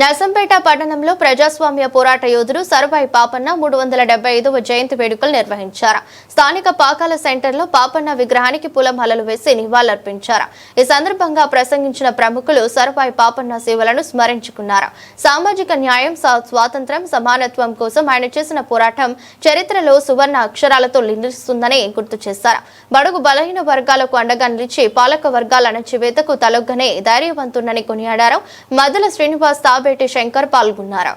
నర్సంపేట పట్టణంలో ప్రజాస్వామ్య పోరాట యోధుడు సర్వాయి పాపన్న మూడు వందల డెబ్బై ఐదవ జయంతి వేడుకలు నిర్వహించారు. స్థానిక పాకాల సెంటర్లో పాపన్న విగ్రహానికి పూలమాలలు వేసి నివాళులర్పించారు. ఈ సందర్భంగా ప్రసంగించిన ప్రముఖులు సర్వాయి పాపన్న సేవలను స్మరించుకున్నారు. సామాజిక న్యాయం స్వాతంత్రం స్వాతంత్ర్యం సమానత్వం కోసం ఆయన చేసిన పోరాటం చరిత్రలో సువర్ణ అక్షరాలతో నిలుస్తుందని గుర్తు చేశారు. బడుగు బలహీన వర్గాలకు అండగా నిలిచి పాలక వర్గాల అణచివేతకు తలొగ్గనే ధైర్యవంతుడని కొనియాడారు మధుల శ్రీనివాస్ తాబేటి శంకర్ పాల్గొన్నారు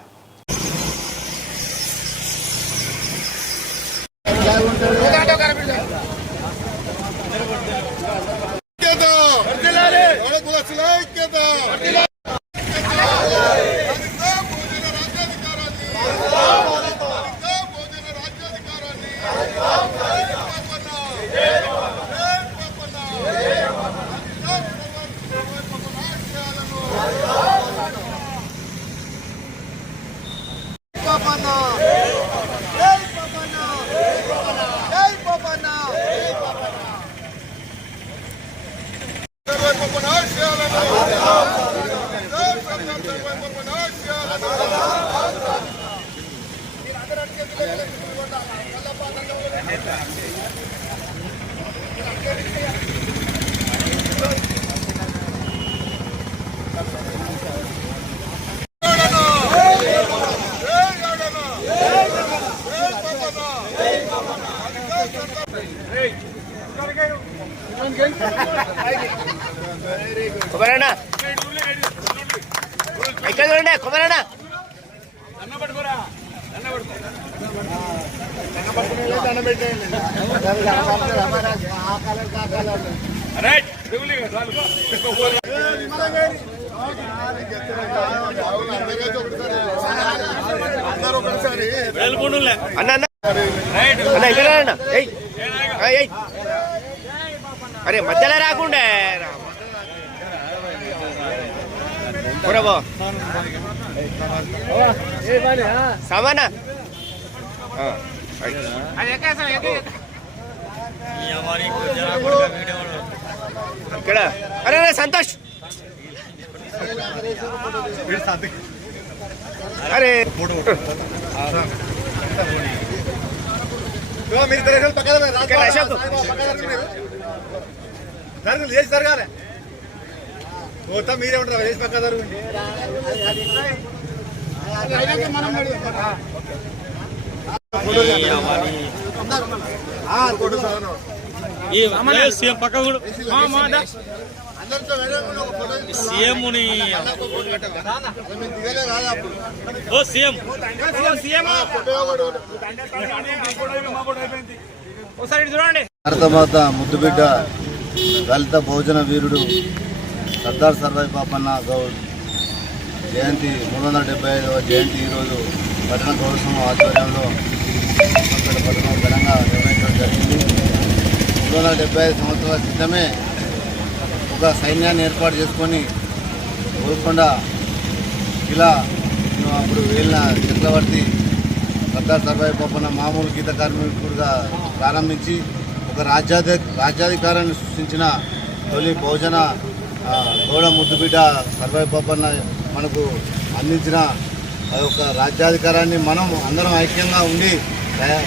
పాపన్న. జై పాపన్న. జై పాపన్న. సర్వై పాపన్న ఆశయాలను. జై ఇక్కడ చూడండి కొబ్బరన్నా అన్న అన్న. ఇక్కడ అన్న అరే మధ్యలో రాకుండా. సామానా ఆ, రైట్. ఇక్కడ అరే అరే, సంతోష్. అరే. మీరు ఇద్దరు పక్కన అశోక్. లేచి జరగాలి. మొత్తం మీరే ఉంటారు లేచి పక్క జరుగుండి ఈ సీఎం పక్క కూడా. మా మాట సీఎం ఓ సీఎం. సీఎం ఒకసారి ఇటు చూడండి భారతమాత ముద్దుబిడ్డ దళిత భోజన వీరుడు. సర్దార్ సర్వాయి పాపన్న గౌడ్ జయంతి మూడు వందల డెబ్బై ఐదవ జయంతి ఈరోజు పట్టణ గౌరవం ఆధ్వర్యంలో ఇక్కడ పట్టణం ఘనంగా నిర్వహించడం జరిగింది. మూడు వందల డెబ్బై ఐదు సంవత్సరాల క్రితమే ఒక సైన్యాన్ని ఏర్పాటు చేసుకొని గోల్కొండ ఇలా అప్పుడు వెళ్ళిన చక్రవర్తి సర్దార్ సర్వాయి పాపన్న మామూలు గీత కార్మికుడిగా ప్రారంభించి ఒక రాజ్యాధి రాజ్యాధికారాన్ని సృష్టించిన తొలి బహుజన గౌడ ముద్దుబిడ్డ సర్వాయి పాపన్న మనకు అందించిన ఆ యొక్క రాజ్యాధికారాన్ని మనం అందరం ఐక్యంగా ఉండి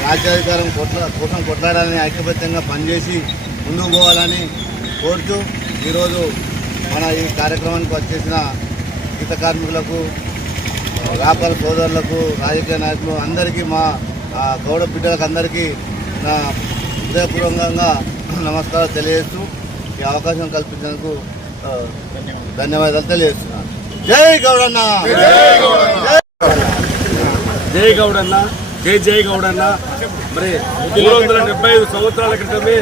రాజ్యాధికారం కొట్ల కోసం కొట్లాడాలని ఐక్యబద్ధంగా పనిచేసి ముందుకు పోవాలని కోరుతూ ఈరోజు మన ఈ కార్యక్రమానికి వచ్చేసిన గీత కార్మికులకు వ్యాపార సోదరులకు రాజకీయ నాయకులు అందరికీ మా గౌడ బిడ్డలకు అందరికీ నా హృదయపూర్వకంగా నమస్కారాలు తెలియజేస్తూ ఈ అవకాశం కల్పించినందుకు ధన్యవాదాలు తెలియజేస్తున్నాను. జై గౌడన్న. జై గౌడన్న జై జై గౌడన్న. మరి మూడు వందల డెబ్బై ఐదు సంవత్సరాల క్రితమే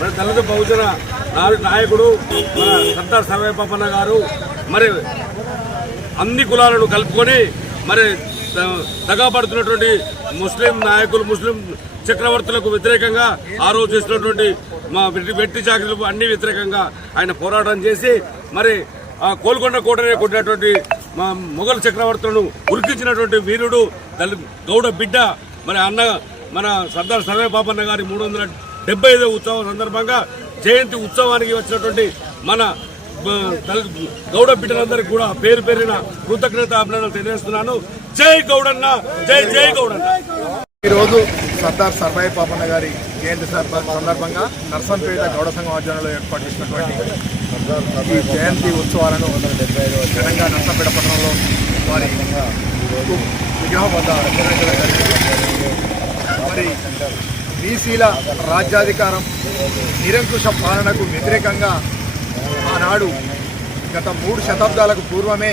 మన దళిత బహుజన నాయకుడు మన సర్దార్ సర్వే గారు మరి అన్ని కులాలను కలుపుకొని మరి ద- దగాపడుతున్నటువంటి ముస్లిం నాయకులు ముస్లిం చక్రవర్తులకు వ్యతిరేకంగా ఆ రోజు చేసినటువంటి మా వెట్టి వెట్టి చాకరీలకు అన్ని వ్యతిరేకంగా ఆయన పోరాటం చేసి మరి ఆ కోల్కొండ కోటనే కొట్టినటువంటి మా మొఘల్ చక్రవర్తులను ఉరికించినటువంటి వీరుడు దళి గౌడ బిడ్డ మరి అన్న మన సర్దార్ సర్వే పాపన్న గారి మూడు వందల డెబ్బై ఐదో ఉత్సవం సందర్భంగా జయంతి ఉత్సవానికి వచ్చినటువంటి మన గౌడ బిడ్డలందరికీ కూడా పేరు పేరిన కృతజ్ఞత అభినందనలు తెలియజేస్తున్నాను. జై గౌడన్న జై జై గౌడన్న. ఈరోజు సర్దార్ సర్వాయి పాపన్న గారి జయంతి సందర్భంగా నర్సంపేట గౌడ సంఘం ఆధ్వర్యంలో ఏర్పాటు చేసినటువంటి ఈ జయంతి ఉత్సవాలను ఘనంగా నర్సంపేట పట్టణంలో వారి విగ్రహం వద్ద మరి బీసీల రాజ్యాధికారం నిరంకుశ పాలనకు వ్యతిరేకంగా ఆనాడు గత మూడు శతాబ్దాలకు పూర్వమే